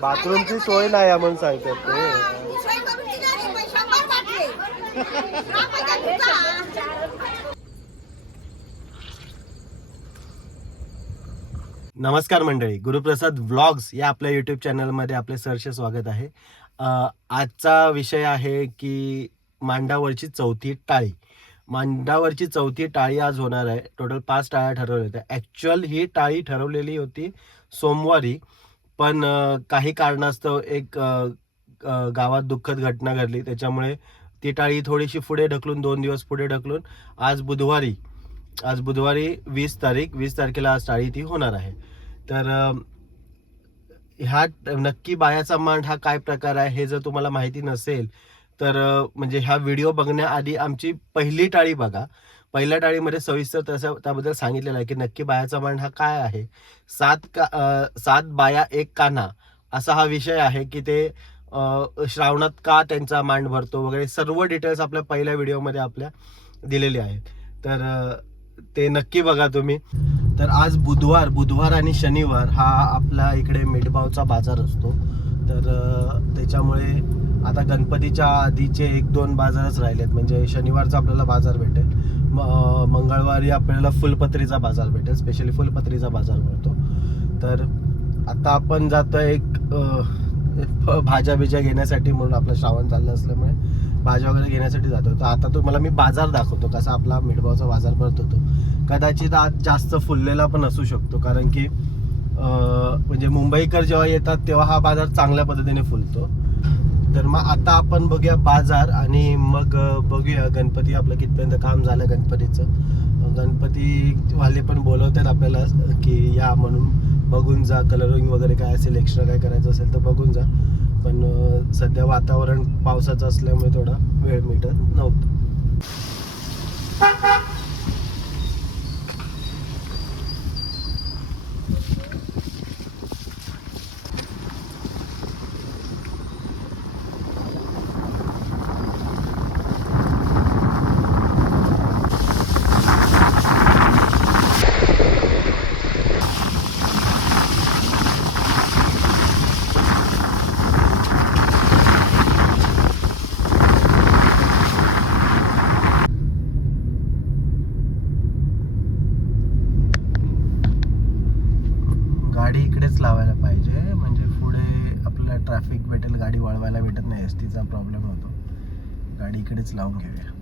बाथरूमची सोय नाही म्हणून सांगतात ते. नमस्कार मंडळी गुरुप्रसाद व्लॉग्स या आपल्या युट्यूब चॅनलमध्ये आपले सहर्ष स्वागत आहे. आजचा विषय आहे की मांडावरची चौथी टाळी. मांडावरची चौथी टाळी आज होणार आहे. टोटल पाच टाळ्या ठरवल्या होत्या. ॲक्च्युअल ही टाळी ठरवलेली होती सोमवारी पण काही कारणास्तव एक गावात दुःखद घटना घडली. त्याच्यामुळे ती टाळी थोडीशी पुढे ढकलून दोन दिवस पुढे ढकलून आज बुधवारी आज बुधवारी वीस तारीख वीस तारखेला आज टाळी ती होणार आहे. तर ह्या नक्की बायाचा मांड हा काय प्रकार आहे हे जर तुम्हाला माहिती नसेल तर म्हणजे ह्या व्हिडिओ बघण्याआधी आमची पहिली टाळी बघा. पहिल्या टाळीमध्ये सविस्तर तसं त्याबद्दल सांगितलेलं आहे की नक्की बायाचा मांड हा काय आहे? सात का सात बाया एक काना असा हा विषय आहे की ते श्रावणात का त्यांचा मांड भरतो वगैरे सर्व डिटेल्स आपल्या पहिल्या व्हिडिओमध्ये आपल्या दिलेले आहेत. तर ते नक्की बघा तुम्ही. तर आज बुधवार बुधवार आणि शनिवार हा आपला इकडे मेटबावचा बाजार असतो. तर त्याच्यामुळे आता गणपतीच्या आधीचे एक दोन बाजारच राहिलेत. म्हणजे शनिवारचा आपल्याला बाजार भेटेल. म- मंगळवारी आपल्याला फुलपत्रीचा बाजार भेटेल. स्पेशली फुलपत्रीचा बाजार मिळतो. तर आता आपण जातो एक भाज्या बिज्या घेण्यासाठी म्हणून आपलं श्रावण चाललं असल्यामुळे भाज्या वगैरे घेण्यासाठी जातो. तर आता तुम्हाला मी बाजार दाखवतो कसा आपला मिठभावचा बाजार भरत होतो. कदाचित आज जास्त फुललेला पण असू शकतो. कारण की म्हणजे मुंबईकर जेव्हा येतात तेव्हा हा बाजार चांगल्या पद्धतीने फुलतो. तर मग आता आपण बघूया बाजार आणि मग बघूया गणपती आपलं कितपर्यंत काम झालं गणपतीचं. गणपती वाले पण बोलवतात आपल्याला की या म्हणून बघून जा कलरिंग वगैरे काय असेल एक्स्ट्रा काय करायचं असेल तर बघून जा. पण सध्या वातावरण पावसाचं असल्यामुळे थोडा वेळ मिळत नव्हतं. गाडी इकडेच लावायला पाहिजे. म्हणजे पुढे आपल्याला ट्रॅफिक भेटेल गाडी वळवायला भेटत नाही. एस टीचा प्रॉब्लेम होतो. गाडी इकडेच लावून घेऊया.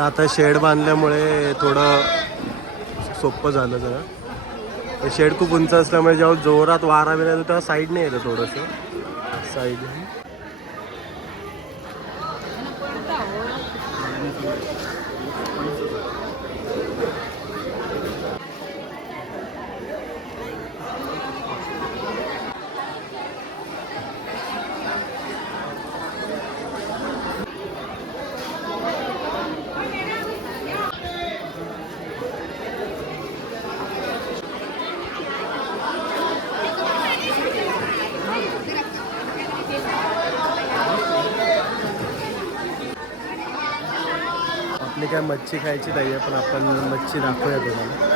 आता शेड बांधल्यामुळे थोडं सोपं झालं जरा. शेड खूप उंच असल्यामुळे जेव्हा जोरात वारा बिरा येतो तेव्हा साईडने येतं थोडंसं. साईड काय मच्छी खायची नाही आहे पण आपण मच्छी दाखवूया तुम्हाला.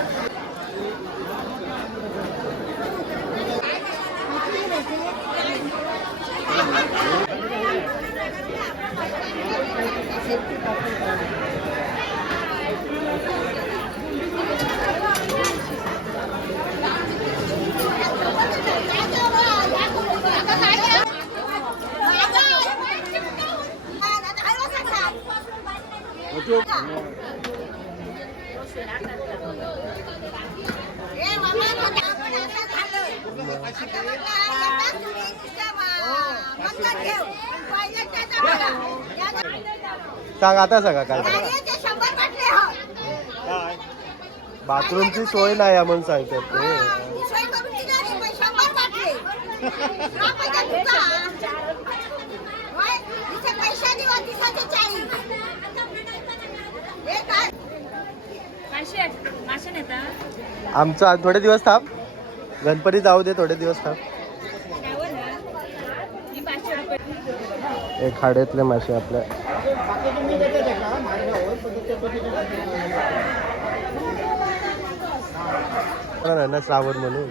सांग आता सांगा काय बाथरूमची सोय नाही म्हणून सांगतात ते. आमचं थोडे दिवस थांब. गणपती जाऊ दे थोडे दिवस थांब. एक ना हे खाड्यातले मासे आपल्या ना श्रावण म्हणून.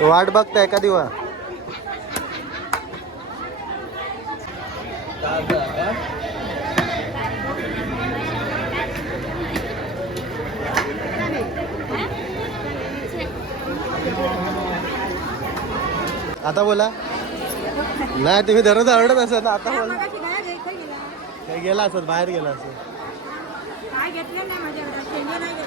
वाट बघताय का दिवा? आता बोला. नाही तुम्ही दररोज आवडत असत आता बोला. काही गेला असत बाहेर गेला असत काय घेतलं नाही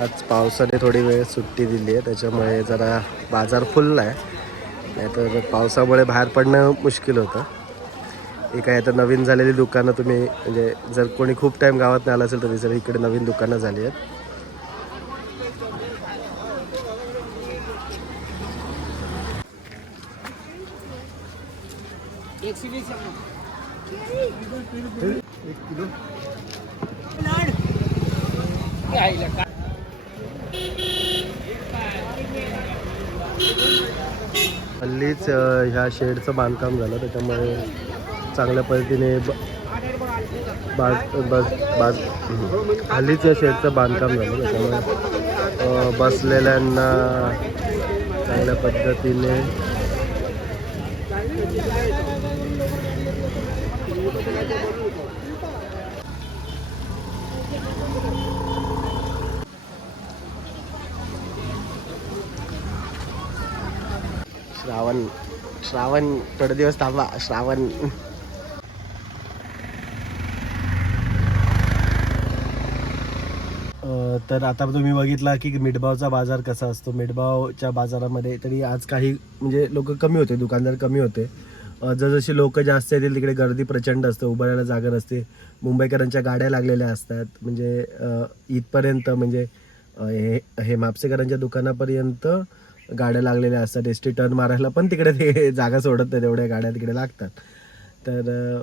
आज पावसाने थोडी वेळ सुट्टी दिली आहे त्याच्यामुळे जरा बाजार फुलला आहे. नाहीतर पावसामुळे बाहेर पडणं मुश्किल होतं. एक आहे तर नवीन झालेली दुकानं तुम्ही म्हणजे जर कोणी खूप टाईम गावात नाही आला असेल तरी जर इकडे नवीन दुकानं झाली आहेत. हल्लीच ह्या शेडचं बांधकाम झालं त्याच्यामुळे चांगल्या पद्धतीने बाज बस बाज हल्लीच या शेडचं बांधकाम झालं त्याच्यामुळे बसलेल्यांना चांगल्या पद्धतीने श्रावण श्रावण थोडे दिवस थांबा श्रावण. तर आता तुम्ही बघितला की मिठभावचा बाजार कसा असतो. मिठभावच्या बाजारामध्ये तरी आज काही म्हणजे लोक कमी होते दुकानदार कमी होते. अ, जसजशी लोक जास्त येतील तिकडे गर्दी प्रचंड असते उभं जागा नसते. मुंबईकरांच्या गाड्या लागलेल्या असतात. म्हणजे इथपर्यंत म्हणजे हे हे म्हापसेकरांच्या दुकानापर्यंत गाड्या लागलेल्या असतात एस टी टर्न मारायला पण तिकडे ते जागा सोडत नाही तेवढ्या गाड्या तिकडे लागतात. तर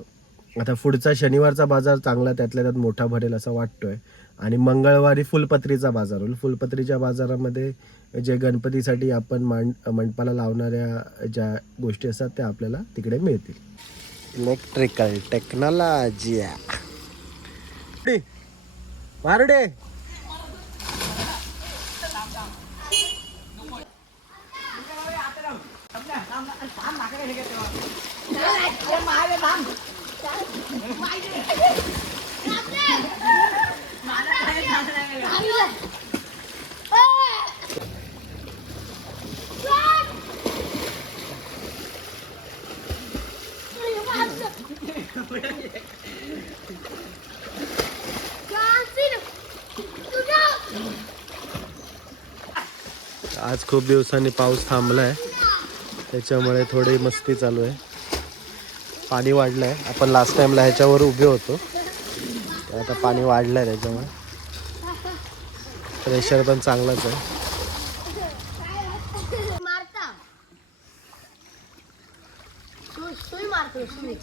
आता पुढचा शनिवारचा बाजार चांगला त्यातल्या त्यात मोठा भरेल असं वाटतोय. आणि मंगळवारी फुलपत्रीचा बाजार होईल. फुलपत्रीच्या बाजारामध्ये जे गणपतीसाठी आपण मांड मंडपाला लावणाऱ्या ज्या गोष्टी असतात त्या आपल्याला तिकडे मिळतील. इलेक्ट्रिकल टेक्नॉलॉजी वारडे आज खूप दिवसांनी पाऊस थांबलाय. त्याच्यामुळे थोडी मस्ती चालू आहे. पाणी वाढलं आहे आपण लास्ट टाईमला ह्याच्यावर उभे होतो. तर आता पाणी वाढलं आहे त्याच्यामुळे. प्रेशर पण चांगलाच आहे मारता सु- सुई मारतो सुई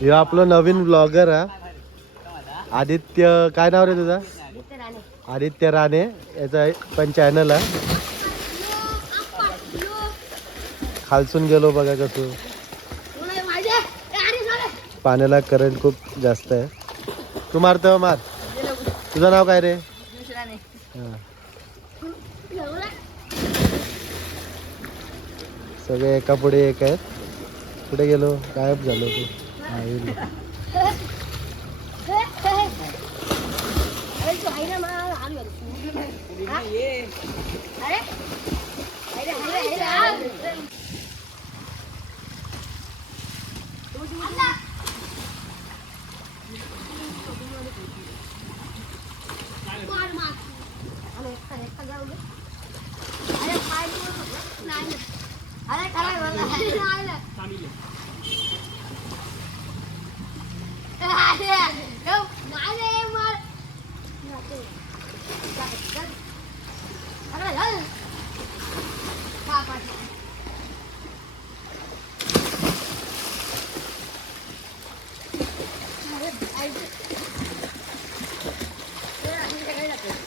हे आपलं नवीन ब्लॉगर हा आदित्य काय नाव रे तुझा? आदित्य राणे याचा पण चॅनल आहे. खालसून गेलो बघा कसं. पाण्याला करंट खूप जास्त आहे. तू मारतो मार तुझं नाव काय रे हा. सगळे एका पुढे एक आहेत. कुठे गेलो? गायब झालो तू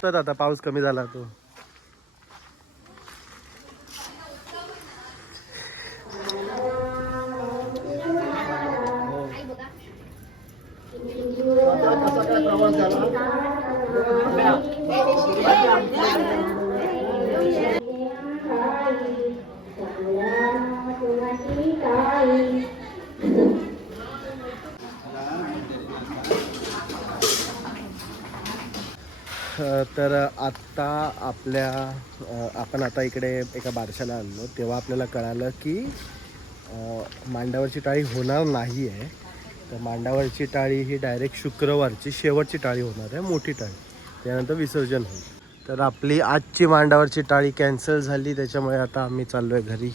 तर आता पाऊस कमी झाला तो. तर आत्ता आपल्या आपण आता इकडे एका बारशाला आणलो तेव्हा आपल्याला कळालं की मांडावरची टाळी होणार नाही आहे तर मांडावरची टाळी ही डायरेक्ट शुक्रवारची शेवटची टाळी होणार आहे मोठी टाळी. त्यानंतर विसर्जन होईल. तर आपली आजची मांडावरची टाळी कॅन्सल झाली. त्याच्यामुळे आता आम्ही चाललो आहे घरी.